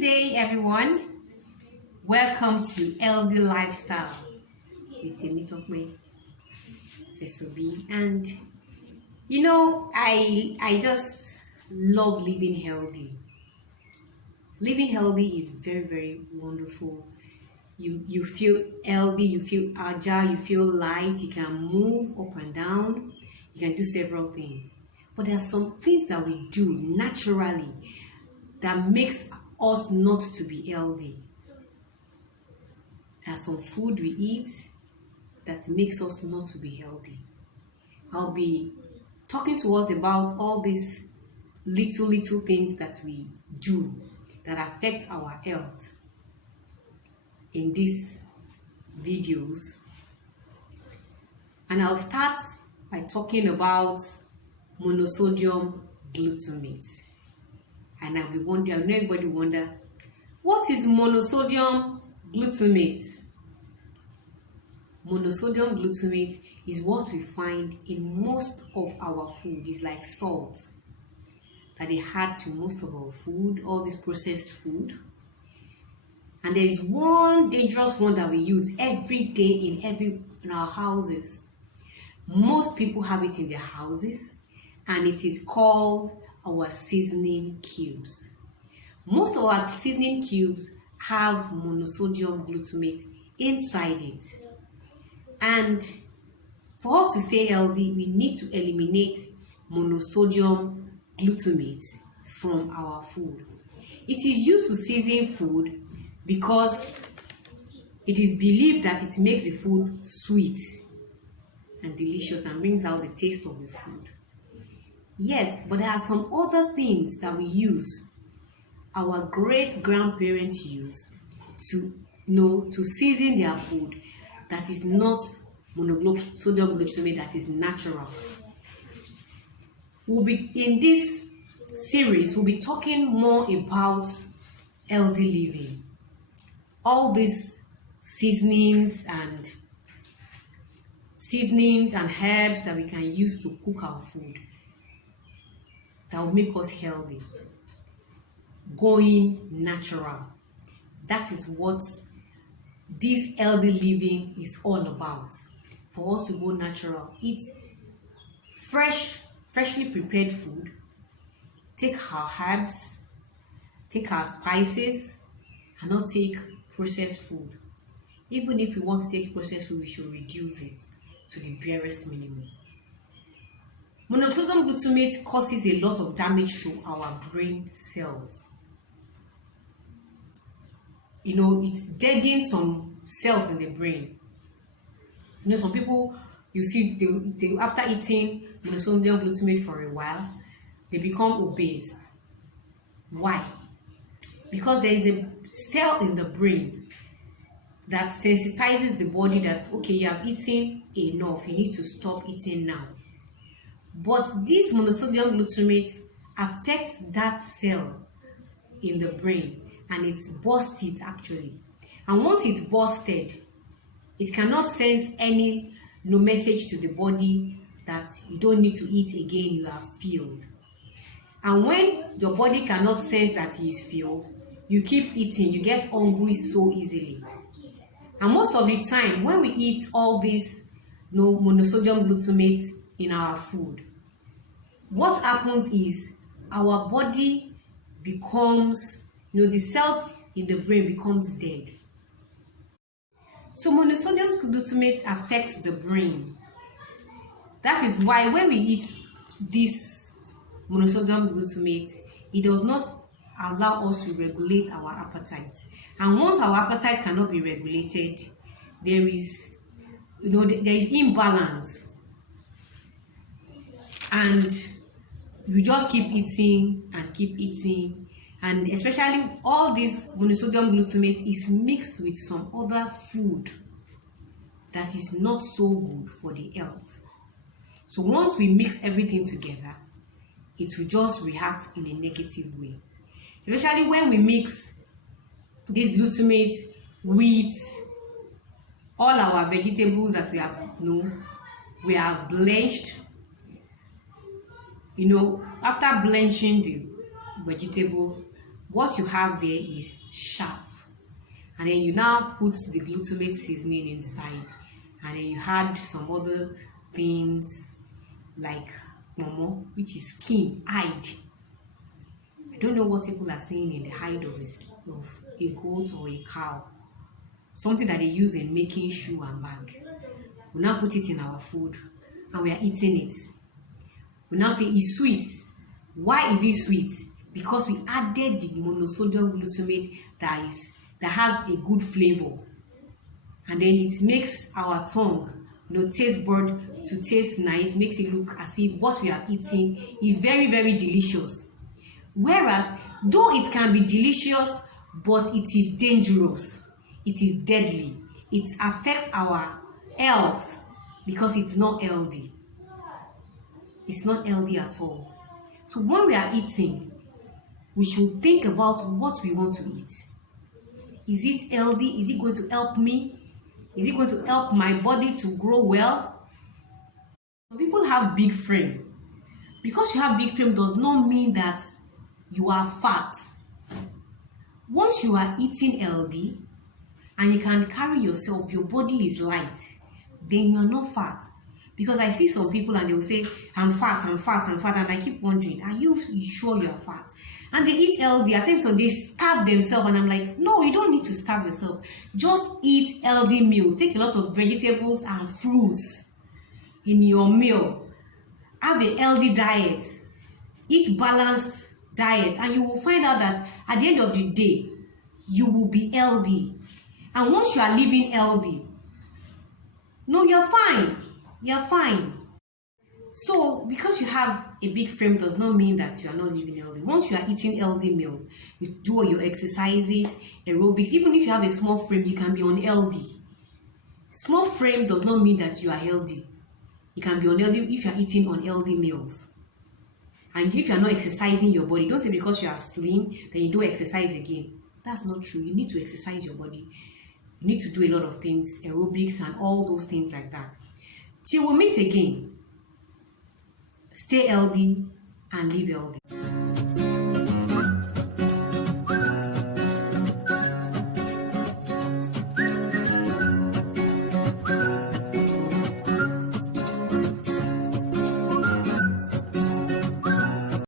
Good day, everyone. Welcome to Healthy Lifestyle with Temitope, Fesobi, and I just love living healthy. Living healthy is very, very wonderful. You feel healthy, you feel agile, you feel light, you can move up and down, you can do several things. But there are some things that we do naturally that makes us not to be healthy. There are some food we eat that makes us not to be healthy. I'll be talking to us about all these little things that we do that affect our health in these videos. And I'll start by talking about monosodium glutamate. And I'll be wondering, everybody wonder, what is monosodium glutamate? Monosodium glutamate is what we find in most of our food. It's like salt that they add to most of our food, all this processed food. And there is one dangerous one that we use every day in our houses. Most people have it in their houses, and it is called our seasoning cubes. Most of our seasoning cubes have monosodium glutamate inside it. And for us to stay healthy, we need to eliminate monosodium glutamate from our food. It is used to season food because it is believed that it makes the food sweet and delicious and brings out the taste of the food. Yes, but there are some other things that we use, our great-grandparents use to season their food that is not monosodium glutamate, that is natural. In this series, we'll be talking more about healthy living. All these seasonings and herbs that we can use to cook our food that will make us healthy. Going natural. That is what this healthy living is all about. For us to go natural, eat freshly prepared food, take our herbs, take our spices, and not take processed food. Even if we want to take processed food, we should reduce it to the barest minimum. Monosodium glutamate causes a lot of damage to our brain cells. It deadens some cells in the brain. Some people, you see, they after eating monosodium glutamate for a while, they become obese. Why? Because there is a cell in the brain that sensitizes the body that, okay, you have eaten enough, you need to stop eating now. But this monosodium glutamate affects that cell in the brain, and it's busted actually. And once it's busted, it cannot sense any message to the body that you don't need to eat again, you are filled. And when your body cannot sense that he is filled, you keep eating, you get hungry so easily. And most of the time, when we eat all this monosodium glutamate in our food, what happens is our body becomes, the cells in the brain becomes dead. So monosodium glutamate affects the brain. That is why when we eat this monosodium glutamate, it does not allow us to regulate our appetite. And once our appetite cannot be regulated, there is imbalance. And you just keep eating and keep eating. And especially all this monosodium glutamate is mixed with some other food that is not so good for the health. So once we mix everything together, it will just react in a negative way. Especially when we mix this glutamate with all our vegetables that we have blanched. After blanching the vegetable, what you have there is chaff, and then you now put the glutamate seasoning inside, and then you add some other things like momo, which is skin, hide. I don't know what people are saying in the hide of a goat or a cow, something that they use in making shoe and bag. We now put it in our food and we are eating it. We now say it's sweet. Why is it sweet? Because we added the monosodium glutamate that has a good flavor, and then it makes our tongue, taste bud to taste nice, makes it look as if what we are eating is very, very delicious. Whereas, though it can be delicious, but it is dangerous, it is deadly, it affects our health because it's not healthy. It's not healthy at all. So when we are eating, we should think about what we want to eat. Is it healthy? Is it going to help me? Is it going to help my body to grow well? Some people have big frame. Because you have big frame does not mean that you are fat. Once you are eating healthy and you can carry yourself, your body is light, then you're not fat. Because I see some people and they'll say, I'm fat, and I keep wondering, are you sure you're fat? And they eat healthy. At times so they starve themselves, and I'm like, no, you don't need to starve yourself. Just eat healthy meal. Take a lot of vegetables and fruits in your meal. Have a healthy diet. Eat balanced diet, and you will find out that at the end of the day, you will be healthy. And once you are living healthy, no, you're fine. You're fine. So, because you have a big frame does not mean that you are not living healthy. Once you are eating healthy meals, you do all your exercises, aerobics, even if you have a small frame, you can be unhealthy. Small frame does not mean that you are healthy. You can be unhealthy if you are eating unhealthy meals. And if you are not exercising your body, don't say because you are slim, then you don't exercise again. That's not true. You need to exercise your body. You need to do a lot of things, aerobics and all those things like that. Till we meet again, stay healthy and live healthy.